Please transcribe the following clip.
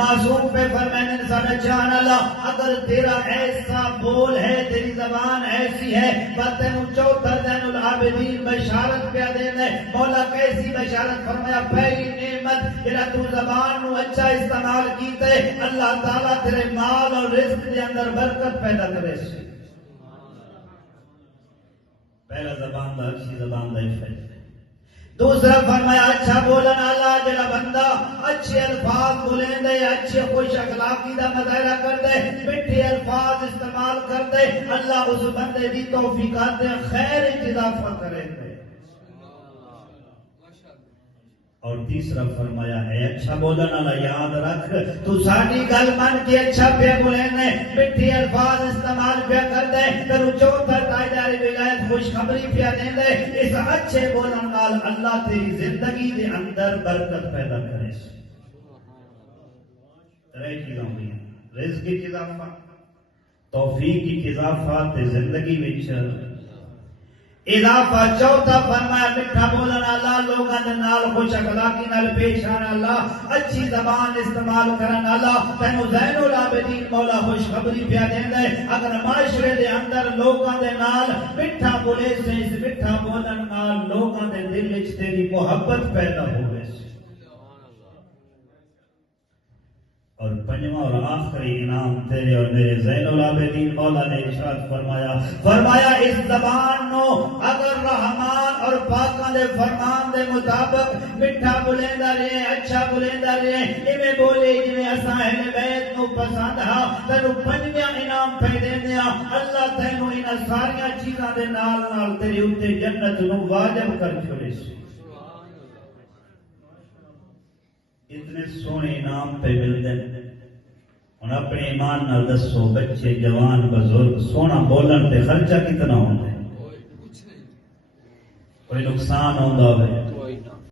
معصوم پہ فرمائے سارا جان اللہ اگر تیرا ایسا بول ہے تیری زبان ایسی ہے پر تینوں چوتھا زین العابدین بشارت پہ دے دے مولا کیسی بشارت فرمایا پہلی نعمت جڑا تو زبان نو اچھا استعمال کیتے اللہ تعالیٰ تیرے مال اور رزق دے اندر برکت پیدا کرے سی پہلا زبان دا اچھی زبان دا فائدہ دوسرا فرمایا اچھا بولن والا جڑا بندہ اچھے الفاظ بولیں دے اچھے خوش اخلاقی دا مظاہرہ کر دے میٹھے الفاظ استعمال کر دے اللہ اس بندے دی توفیقات خیر اضافہ کرے دے اور تیسرا فرمایا ہے اچھا بولن والا یاد رکھ تو ساری گل من کے اچھا پہ بولنے میٹھے الفاظ استعمال پہ کر دے پھر چوتھا تاجدار ولایت خوشخبری پہ دے دے اس اچھے بولن نال اللہ تیری زندگی دے اندر برکت پیدا کرے ترے چیزاں ہوئی رزق کی اضافہ توفیق کی اضافہ تے زندگی وچ اضافہ چوتھا فرمایا میٹھا بولن والا لوگاں دے نال خوش اخلاقی نال پیش آن والا اچھی زبان استعمال کرن والا تینوں زین العابدین مولا خوشخبری پیا دیندا ہے اگر معاشرے دے اندر لوگاں دے نال میٹھا بولے سے اس میٹھا بولن نال لوگاں دے دل وچ تیری محبت پیدا ہوے اور پنجواں اور آخری انعام تیرے اور میرے زین العابدین مولا نے ارشاد فرمایا اس زبان نو اگر رحمان اور پاکاں دے فرمان دے مطابق میٹھا بولیندا رہے اچھا بولیندا رہے ایویں بولے جویں اساں اہل بیت نو پسند ہا تینوں پنجواں انعام پہ دیندے ہاں اللہ تینوں انہاں ساریاں چیزاں دے نال نال تیرے اوتے جنت نو واجب کر چھوڑے سی اتنے سونے انعام پہ ملتے ہوں اپنے ایمان نال دسو بچے جوان بزرگ سونا بولن تے خرچہ کتنا ہوتا ہے کوئی نقصان ہوتا ہے